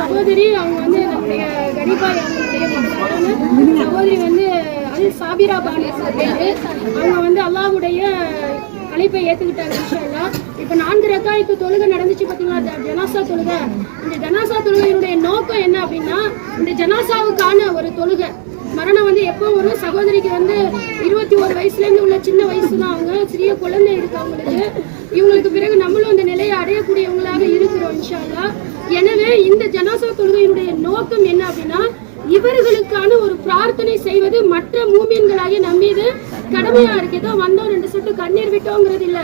சகோதரி அவங்க வந்து நம்முடைய கனிபாய் அவங்களுடைய சகோதரி வந்து அது சாபிரா பானு அவங்க வந்து அல்லாவுடைய அழைப்பை ஏத்துக்கிட்டாங்க இன்ஷால்லா இப்போ நான்கு ரக்காய்க்கு தொழுகை நடந்துச்சு பார்த்தீங்களா ஜனாசா தொழுகை. இந்த ஜனாசா தொழுகையினுடைய நோக்கம் என்ன அப்படின்னா இந்த ஜனாசாவுக்கான ஒரு தொழுகை. மரணம் வந்து எப்போ வரும்? சகோதரிக்கு வந்து இருபத்தி ஒரு வயசுலேருந்து உள்ள சின்ன வயசு தான் அவங்க. சிறிய குழந்தை இருக்கு அவங்களுக்கு இவங்களுக்கு பிறகு நம்மளும் அந்த நிலையை அடையக்கூடியவங்களாக இருக்கிறோம். இந்த தொழுகையினுடைய நோக்கம் என்ன அப்படின்னா இவர்களுக்கான ஒரு பிரார்த்தனை செய்வது மற்ற மூமியன்களாகிய நம்மீது கடமையா இருக்கு ஏதோ வந்தோம் ரெண்டு சொட்டு கண்ணீர் விட்டோங்கிறது இல்ல.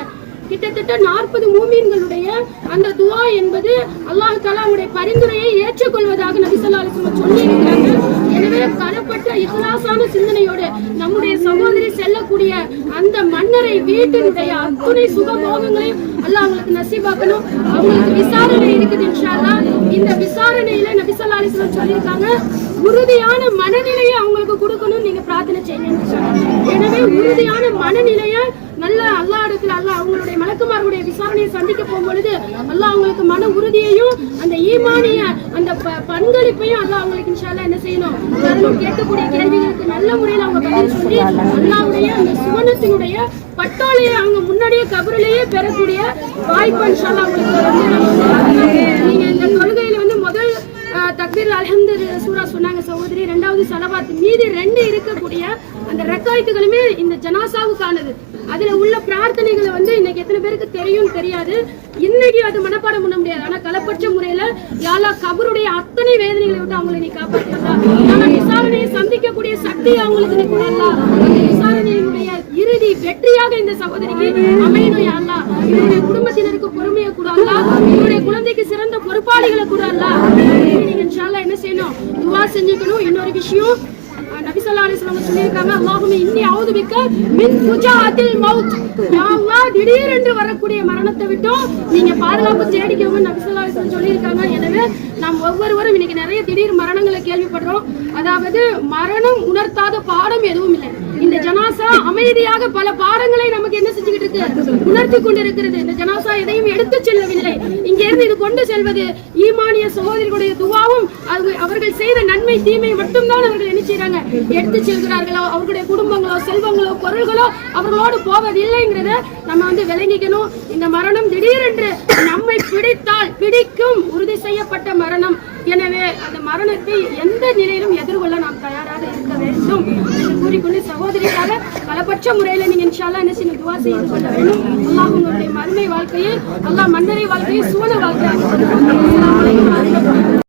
கிட்டத்தட்ட நாற்பது மூமீன்களுடைய அந்த துவா என்பது அல்லாஹ் தாலா அவங்களுடைய பரிந்துரையை ஏற்றுக்கொள்வதாக நபிசல்லா அலிஸ்லாம் சொல்லி இருக்கிறாங்க எனவே களப்பட்ட இஹ்லாசான சிந்தனையோடு நம்முடைய சகோதரி செல்லக்கூடிய அந்த மன்னரை வீட்டினுடைய அத்துணை சுகபோகங்களையும் அல்லாஹ் அவங்களுக்கு நசீபாக்கணும் அவங்களுக்கு விசாரணை இருக்குது இன்ஷால்லா இந்த விசாரணையில நபிசல்லா அலிஸ்லாம் சொல்லியிருக்காங்க உறுதியான மனநிலையை அவங்களுக்கு கொடுக்கணும் நீங்க பிரார்த்தனை செய்யுங்க எனவே உறுதியான மனநிலையை நல்ல அல்லா இடத்துல அல்ல அவங்களுடைய மலக்குமார்களுடைய விசாரணையை சந்திக்க போகும்பொழுது அல்லாஹ் அவங்களுக்கு மன உறுதியையும் அந்த ஈமானிய அந்த ப- பங்களிப்பையும் அல்லாஹ் அவங்களுக்கு இன்ஷால்லா என்ன செய்யணும்? தரணும். கேட்கக்கூடிய கேள்விகளுக்கு நல்ல முறையில் அவங்க பதில் சொல்லி அல்லாவுடைய அந்த சுவனத்தினுடைய பட்டாளையை அவங்க முன்னாடியே கபரிலேயே பெறக்கூடிய வாய்ப்பு இன்ஷால்லா அவங்களுக்கு நீங்க இந்த கொள்கையில வந்து முதல் தக்பீர் அல்ஹம்து சூரா சொன்னாங்க சகோதரி. ரெண்டாவது சலவாத் மீதி ரெண்டு இருக்கக்கூடிய அந்த ரெக்காய்த்துகளுமே இந்த ஜனாசாவுக்கானது. அதுல உள்ள பிரார்த்தனைகளை வந்து இன்னைக்கு எத்தனை பேருக்கு தெரியும் தெரியாது. இன்னைக்கு அது மனப்பாடம் பண்ண முடியாது. ஆனா களப்பற்ற முறையில யாழா கபருடைய அத்தனை வேதனைகளை விட்டு அவங்களை நீ காப்பாற்றலாம் ஆனா விசாரணையை சந்திக்கக்கூடிய சக்தி அவங்களுக்கு நீ கொடுக்கலாம் விசாரணையினுடைய இறுதி வெற்றியாக இந்த சகோதரிக்கு அமையணும் யா இவருடைய குடும்பத்தினருக்கு பொறுமையை கூடாதா இவருடைய குழந்தைக்கு சிறந்த பொறுப்பாளிகளை கூடாதா நீங்க என்ன செய்யணும்? துவா செஞ்சுக்கணும். இன்னொரு விஷயம் நபி சொல்லா அலைஹி சொல்லியிருக்காங்க அல்லாஹும்ம இன்னி அஊது மிக்க மின் புஜாத்தில் மவுத் யா அல்லாஹ் திடீரென்று வரக்கூடிய மரணத்தை விட்டும். நீங்க பாதுகாப்பு தேடிக்கோங்க நபி சொல்லா அலைஹி சொல்லியிருக்காங்க. எனவே நாம் ஒவ்வொருவரும் இன்னைக்கு நிறைய திடீர் மரணங்களை கேள்விப்படுறோம். அதாவது மரணம் உணர்த்தாத பாடம் எதுவும் இல்லை. இந்த ஜனாசா அமைதியாக பல பாடங்களை நமக்கு என்ன செஞ்சுக்கிட்டு இருக்கு? உணர்த்தி கொண்டிருக்கிறது. இந்த ஜனாசா எதையும் எடுத்து செல்லவில்லை. கொண்டு செல்வது ஈமானிய சகோதரிகளுடைய துவாவும் அவர்கள் செய்த நன்மை தீமை மட்டும்தான் அவர்கள் என்ன செய்றாங்க? எடுத்து செல்கிறார்களோ அவர்களுடைய குடும்பங்களோ செல்வங்களோ பொருள்களோ அவர்களோடு போவதில்லைங்கிறத நம்ம வந்து விளங்கிக்கணும். இந்த மரணம் திடீரென்று நம்மை பிடித்தால் பிடிக்கும் உறுதி செய்யப்பட்ட மரணம். எனவே அந்த மரணத்தை எந்த நிலையிலும் எதிர்கொள்ள நாம் தயாராக இருக்க வேண்டும் என்று கூறிக்கொண்டு சகோதரிக்காக பலபட்ச முறையில் நீங்க இன்ஷால்லா என்ன செய்யணும்? துவா செய்து கொள்ள வேண்டும். அல்லாஹ் வாழ்க்கையை அல்லா மன்னரை வாழ்க்கையை சூழ வாழ்க்கையாக